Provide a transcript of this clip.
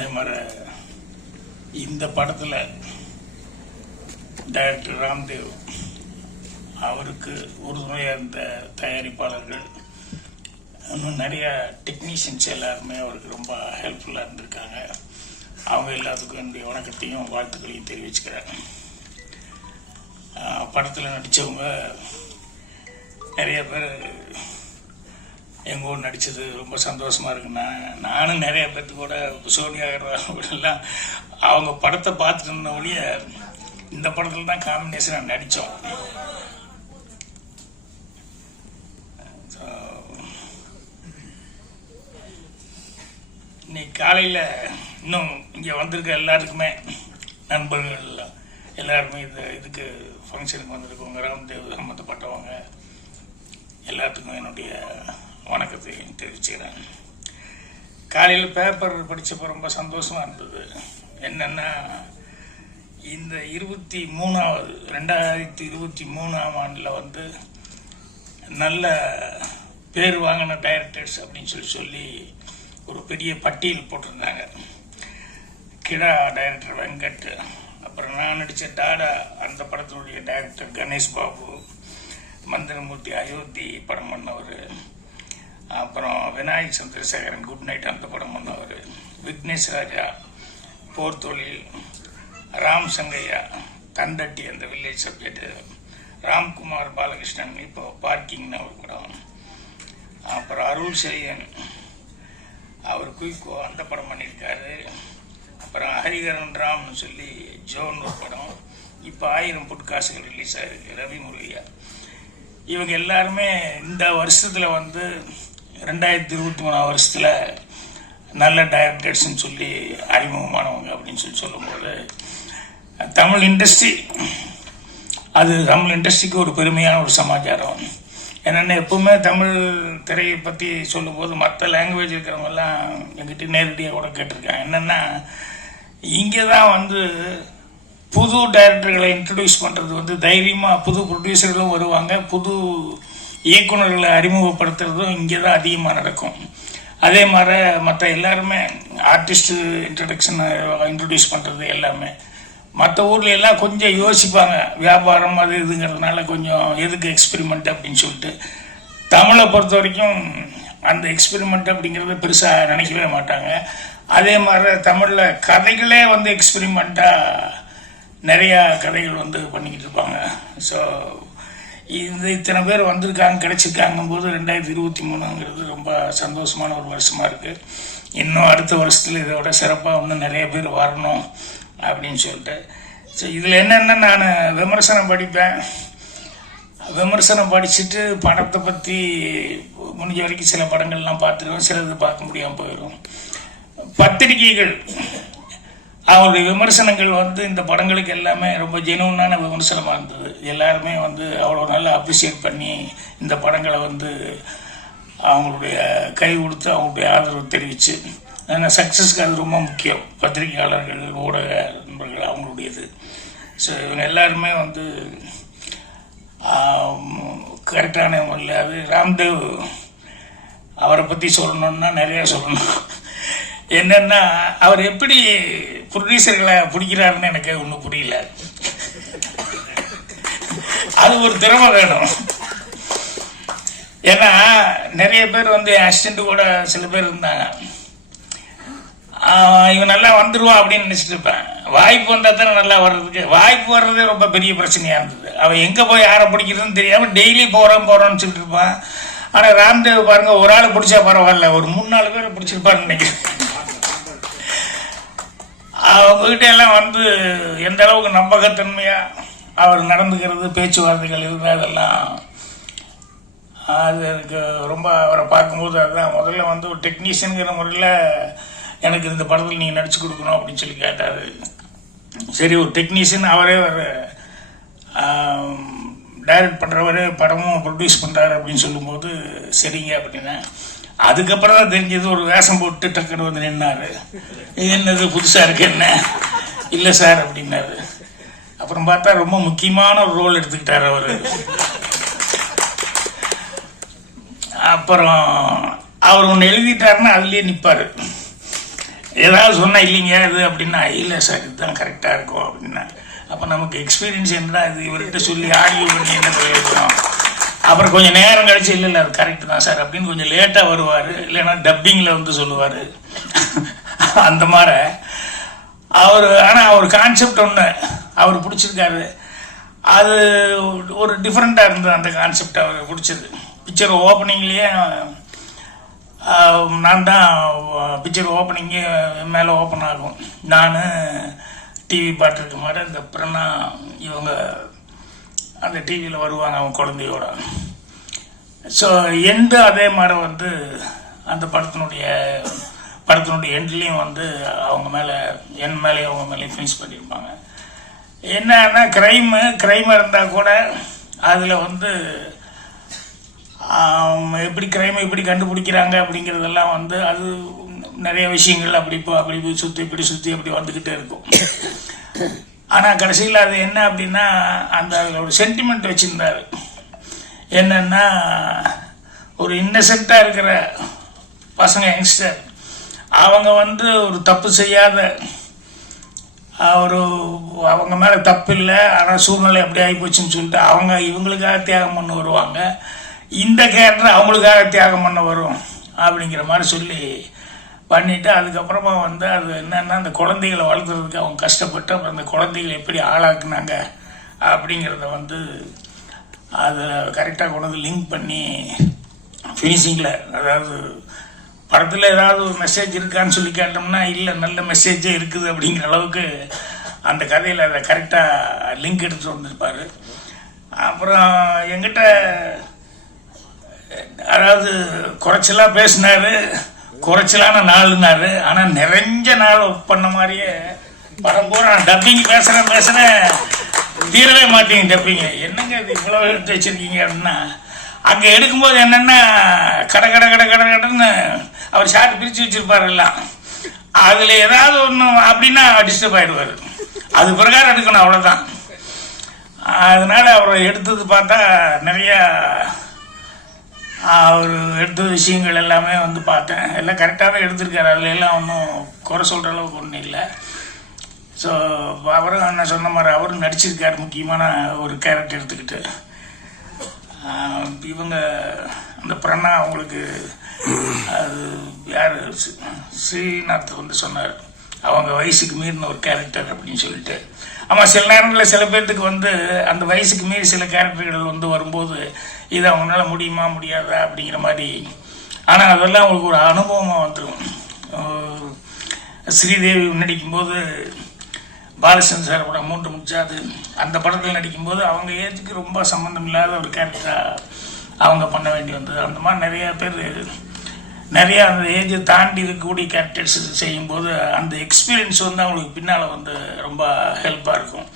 அதே மாதிரி இந்த படத்தில் டைரக்டர் ராம்தேவ் அவருக்கு உறுதுணையாக இருந்த தயாரிப்பாளர்கள் இன்னும் நிறையா டெக்னீஷியன்ஸ் எல்லாருமே அவருக்கு ரொம்ப ஹெல்ப்ஃபுல்லாக இருந்திருக்காங்க. அவங்க எல்லாத்துக்கும் என்னுடைய வணக்கத்தையும் வாழ்த்துக்களையும் தெரிவிச்சுக்கிறேன். படத்தில் நடித்தவங்க நிறைய பேர் எங்கள் ஊர் நடித்தது ரொம்ப சந்தோஷமாக இருக்குண்ணா நானும் நிறைய பேர்த்து கூட சோனியா கூடலாம் அவங்க படத்தை பார்த்துட்டு இருந்த ஒழிய இந்த படத்தில் தான் காம்பினேஷனாக நடித்தோம் இன்னைக்கு காலையில் இன்னும் இங்கே வந்திருக்க எல்லாருக்குமே நண்பர்கள் எல்லாருமே இது இதுக்கு ஃபங்க்ஷனுக்கு வந்திருக்கவங்க ராம்தேவ் சம்மந்தப்பட்டவங்க எல்லாத்துக்கும் என்னுடைய வணக்கத்தை தெரிவிச்சுக்கிறேன். காலையில் பேப்பர் படித்தப்போ ரொம்ப சந்தோஷமாக இருந்தது. என்னென்னா இந்த இருபத்தி மூணாவது ரெண்டாயிரத்தி இருபத்தி மூணாம் ஆண்டில் வந்து நல்ல பேர் வாங்கின டைரக்டர்ஸ் அப்படின்னு சொல்லி சொல்லி ஒரு பெரிய பட்டியல் போட்டிருந்தாங்க. கிடா டைரக்டர் வெங்கட் அப்புறம் நான் நடித்த டாடா அந்த படத்தினுடைய டைரக்டர் கணேஷ் பாபு மந்திரமூர்த்தி அயோத்தி படம் பண்ணவர் அப்புறம் விநாயக் சந்திரசேகரன் குட் நைட் அந்த படம் வந்தவர் விக்னேஷ் ராஜா போர் தொழில் ராம் சங்கையா தண்டட்டி அந்த வில்லேஜ் சப்ஜெக்ட் ராம்குமார் பாலகிருஷ்ணன் இப்போ பார்க்கிங்னு ஒரு படம். அப்புறம் அருள் செழியன் அவர் குயிக்கோ அந்த படம் பண்ணியிருக்காரு. அப்புறம் ஹரிகரன் ராம்னு சொல்லி ஜோன் ஒரு படம். இப்போ ஆயிரம் புட்காசுகள் ரிலீஸ் ஆகிருக்கு ரவி முருகையா இவங்க எல்லாருமே இந்த வருஷத்தில் வந்து ரெண்டாயிரத்தி இருபத்தி மூணாம் வருஷத்தில் நல்ல டைரக்டர்ஸ்ன்னு சொல்லி அறிமுகமானவங்க அப்படின்னு சொல்லி சொல்லும்போது தமிழ் இண்டஸ்ட்ரி அது தமிழ் இண்டஸ்ட்ரிக்கு ஒரு பெருமையான ஒரு சமாச்சாரம். என்னென்ன எப்பவுமே தமிழ் திரையை பற்றி சொல்லும்போது மற்ற லாங்குவேஜ் இருக்கிறவங்கெல்லாம் எங்கிட்ட நேரடியாக கூட கேட்டிருக்காங்க. என்னென்னா இங்கே தான் வந்து புது டைரக்டர்களை இன்ட்ரடியூஸ் பண்ணுறது வந்து தைரியமாக புது ப்ரொடியூசர்களும் வருவாங்க. புது இயக்குநர்களை அறிமுகப்படுத்துறதும் இங்கே தான் அதிகமாக நடக்கும். அதே மாதிரி மற்ற எல்லாருமே ஆர்டிஸ்ட் இன்ட்ரடக்ஷன் இன்ட்ரடியூஸ் பண்ணுறது எல்லாமே. மற்ற ஊரில் எல்லாம் கொஞ்சம் யோசிப்பாங்க. வியாபாரம் அது இதுங்கிறதுனால கொஞ்சம் எதுக்கு எக்ஸ்பெரிமெண்ட் அப்படின்னு சொல்லிட்டு. தமிழை பொறுத்த வரைக்கும் அந்த எக்ஸ்பெரிமெண்ட் அப்படிங்கிறத பெருசாக நினைக்கவே மாட்டாங்க. அதே மாதிரி தமிழில் கதைகளே வந்து எக்ஸ்பெரிமெண்ட்டாக நிறையா கதைகள் வந்து பண்ணிக்கிட்டு இருப்பாங்க. ஸோ இந்த இத்தனை பேர் வந்திருக்காங்க கிடைச்சிருக்காங்கும் போது ரெண்டாயிரத்தி இருபத்தி மூணுங்கிறது ரொம்ப சந்தோஷமான ஒரு வருஷமா இருக்கு. இன்னும் அடுத்த வருஷத்தில் இதை விட சிறப்பாக இன்னும் நிறைய பேர் வரணும் அப்படின்னு சொல்லிட்டு. ஸோ இதில் என்னென்ன நான் விமர்சனம் படிப்பேன். விமர்சனம் படிச்சுட்டு படத்தை பற்றி முடிஞ்ச வரைக்கும் சில படங்கள்லாம் பார்த்துருவேன். சிலது பார்க்க முடியாமல் போயிடும் பத்திரிகைகள். அவருடைய விமர்சனங்கள் வந்து இந்த படங்களுக்கு எல்லாமே ரொம்ப ஜெனுவனான விமர்சனமாக இருந்தது. எல்லாருமே வந்து அவ்வளோ நல்லா அப்ரிஷியேட் பண்ணி இந்த படங்களை வந்து அவங்களுடைய கை கொடுத்து அவங்களுடைய ஆதரவு தெரிவித்து ஏன்னா சக்ஸஸ்க்கு அது ரொம்ப முக்கியம். பத்திரிகையாளர்கள் ஊடக நண்பர்கள் அவங்களுடையது. ஸோ இவங்க எல்லாருமே வந்து கரெக்டான முறையில் அது ராம்தேவ் அவரை பற்றி சொல்லணுன்னா நிறைய சொல்லணும். என்னென்னா அவர் எப்படி ப்ரொடியூசர்களை பிடிக்கிறாருன்னு எனக்கு ஒன்றும் புரியல. அது ஒரு திறமை வேணும். ஏன்னா நிறைய பேர் வந்து அசிஸ்டண்ட் கூட சில பேர் இருந்தாங்க. இவன் நல்லா வந்துடுவான் அப்படின்னு நினச்சிட்டு இருப்பேன். வாய்ப்பு வந்தால் தானே நல்லா வர்றதுக்கு. வாய்ப்பு வர்றதே ரொம்ப பெரிய பிரச்சனையாக இருந்தது. அவன் எங்கே போய் யாரை பிடிக்கிறதுன்னு தெரியாமல் டெய்லி போகிறோம் போகிறோம்னு சொல்லிட்டு இருப்பான். ஆனால் ராம்தேவ் பாருங்கள் ஒரு ஆளை பிடிச்சா பரவாயில்ல. ஒரு மூணு நாலு பேர் பிடிச்சிருப்பாருன்னு நினைக்கிறேன். அவங்ககிட்ட எல்லாம் வந்து எந்த அளவுக்கு நம்பகத்தன்மையாக அவர் நடந்துக்கிறது பேச்சுவார்த்தைகள் இருந்தால் அதெல்லாம் அது எனக்கு ரொம்ப அவரை பார்க்கும்போது அதுதான். முதல்ல வந்து ஒரு டெக்னீஷியனுங்கிற முறையில் எனக்கு இந்த படத்தில் நீங்கள் நடிச்சு கொடுக்கணும் அப்படின்னு சொல்லி கேட்டார். சரி ஒரு டெக்னீஷியன் அவரே ஒரு டைரக்ட் பண்ணுறவரே படமும் ப்ரொடியூஸ் பண்ணுறாரு அப்படின்னு சொல்லும்போது சரிங்க அப்படின்னா அதுக்கப்புறம் தான் தெரிஞ்சது ஒரு வேஷம் போட்டு டக்குனு வந்து நின்னாரு. இது என்னது புதுசாக இருக்கு என்ன? இல்லை சார் அப்படின்னாரு. அப்புறம் பார்த்தா ரொம்ப முக்கியமான ஒரு ரோல் எடுத்துக்கிட்டார் அவர். அப்புறம் அவர் ஒன்று எழுதிட்டாருன்னா அதுலேயே நிற்பார் ஏதாவது சொன்னால் இல்லைங்க இது அப்படின்னா இல்லை சார் இதுதான் கரெக்டாக இருக்கும் அப்படின்னா அப்போ நமக்கு எக்ஸ்பீரியன்ஸ் என்னடா இது இவர்கிட்ட சொல்லி ஆடியோ பண்ணி என்ன பிரயோஜனம்? அப்புறம் கொஞ்சம் நேரம் கழிச்சு இல்லை இல்லை அது கரெக்ட் தான் சார் அப்படின்னு கொஞ்சம் லேட்டாக வருவார். இல்லைன்னா டப்பிங்கில் வந்து சொல்லுவார். அந்த மாதிரி அவர் ஆனால் அவர் கான்செப்ட் ஒன்று அவர் பிடிச்சிருக்காரு. அது ஒரு டிஃப்ரெண்ட்டாக இருந்தது அந்த கான்செப்ட் அவர் பிடிச்சது. பிக்சர் ஓப்பனிங்லேயே நான் தான் பிக்சர் ஓப்பனிங்கே மேலே ஓப்பன் ஆகும். நான் டிவி பார்த்துருக்க மாதிரி இந்த பிரணா இவங்க அந்த டிவியில் வருவாங்க அவங்க குழந்தையோட. ஸோ எண்டு அதே மாதிரி வந்து அந்த படத்தினுடைய படத்தினுடைய எண்ட்லேயும் வந்து அவங்க மேலே என் மேலே அவங்க மேலேயும் ஃபினிஷ் பண்ணியிருப்பாங்க. என்னன்னா க்ரைமு க்ரைமாக இருந்தால் கூட அதில் வந்து எப்படி க்ரைமை எப்படி கண்டுபிடிக்கிறாங்க அப்படிங்கிறதெல்லாம் வந்து அது நிறைய விஷயங்கள் அப்படி இப்போ அப்படி போய் சுற்றி இப்படி சுற்றி அப்படி வந்துக்கிட்டே இருக்கும். ஆனால் கடைசியில் அது என்ன அப்படின்னா அந்த அதில் ஒரு சென்டிமெண்ட் வச்சுருந்தாரு. என்னன்னா ஒரு இன்னசென்ட்டாக இருக்கிற பசங்க யங்ஸ்டர் அவங்க வந்து ஒரு தப்பு செய்யாத ஒரு அவங்க மேலே தப்பு இல்லை ஆனால் சூழ்நிலை அப்படி ஆகிப்போச்சுன்னு சொல்லிட்டு அவங்க இவங்களுக்காக தியாகம் பண்ண வருவாங்க. இந்த கேரக்டர் அவங்களுக்காக தியாகம் பண்ண வரும் அப்படிங்கிற மாதிரி சொல்லி பண்ணிவிட்டு அதுக்கப்புறமா வந்து அது என்னென்னா அந்த குழந்தைகளை வளர்த்துறதுக்கு அவங்க கஷ்டப்பட்டு அப்புறம் அந்த குழந்தைகளை எப்படி ஆளாக்குனாங்க அப்படிங்கிறத வந்து அதை கரெக்டாக கொண்டு வந்து லிங்க் பண்ணி ஃபினிஷிங்கில் அதாவது படத்தில் ஏதாவது ஒரு மெசேஜ் இருக்கான்னு சொல்லி கேட்டோம்னா இல்லை நல்ல மெசேஜே இருக்குது அப்படிங்கிற அளவுக்கு அந்த கதையில் அதை கரெக்டாக லிங்க் எடுத்து வந்திருப்பார். அப்புறம் எங்கிட்ட அதாவது குறைச்சலாக பேசினார். குறைச்சலான நாள்னாரு. ஆனால் நிறைஞ்ச நாள் பண்ண மாதிரியே படம் பூரா டப்பிங் பேசுகிறேன் பேசுகிறேன் தீரவே மாட்டேங்க டப்பிங்க என்னங்க இது இவ்வளோ எடுத்து வச்சிருக்கீங்க அப்படின்னா? அங்கே எடுக்கும்போது என்னென்னா கட கட கட கட கடன்னு அவர் ஷார்ட் பிரித்து வச்சிருப்பாரு எல்லாம். அதில் ஏதாவது ஒன்று அப்படின்னா டிஸ்டர்ப் ஆகிடுவார் அது பிரகாரம் எடுக்கணும் அவ்வளோதான் அதனால அவரை எடுத்தது பார்த்தா நிறையா அவர் எடுத்த விஷயங்கள் எல்லாமே வந்து பார்த்தேன். எல்லாம் கரெக்டாகவே எடுத்திருக்காரு. அதில் எல்லாம் ஒன்றும் குறை சொல்கிற அளவுக்கு ஒன்றும் இல்லை. ஸோ அவரும் நான் சொன்ன மாதிரி அவரும் நடிச்சிருக்காரு. முக்கியமான ஒரு கேரக்டர் எடுத்துக்கிட்டு. இவங்க அந்த பிரணா அவங்களுக்கு அது யார்? ஸ்ரீநாத் வந்து சொன்னார். அவங்க வயசுக்கு மீறின ஒரு கேரக்டர் அப்படின்னு சொல்லிட்டு. ஆமாம் சில நேரங்களில் சில பேர்த்துக்கு வந்து அந்த வயசுக்கு மீறி சில கேரக்டர்கள் வந்து வரும்போது இது அவங்களால முடியுமா முடியாதா அப்படிங்கிற மாதிரி. ஆனால் அதெல்லாம் அவங்களுக்கு ஒரு அனுபவமாக வந்துடும் ஸ்ரீதேவி நடிக்கும்போது பாலச்சந்திர சார் படம் மூன்று முடிச்சாது அந்த படத்தில் நடிக்கும்போது அவங்க ஏஜுக்கு ரொம்ப சம்மந்தம் இல்லாத ஒரு கேரக்டராக அவங்க பண்ண வேண்டி வந்தது. அந்த மாதிரி நிறையா பேர் நிறையா அந்த ஏஜை தாண்டி இருக்கக்கூடிய கேரக்டர்ஸ் செய்யும்போது அந்த எக்ஸ்பீரியன்ஸ் வந்து அவங்களுக்கு பின்னால் வந்து ரொம்ப ஹெல்ப்பாக இருக்கும்.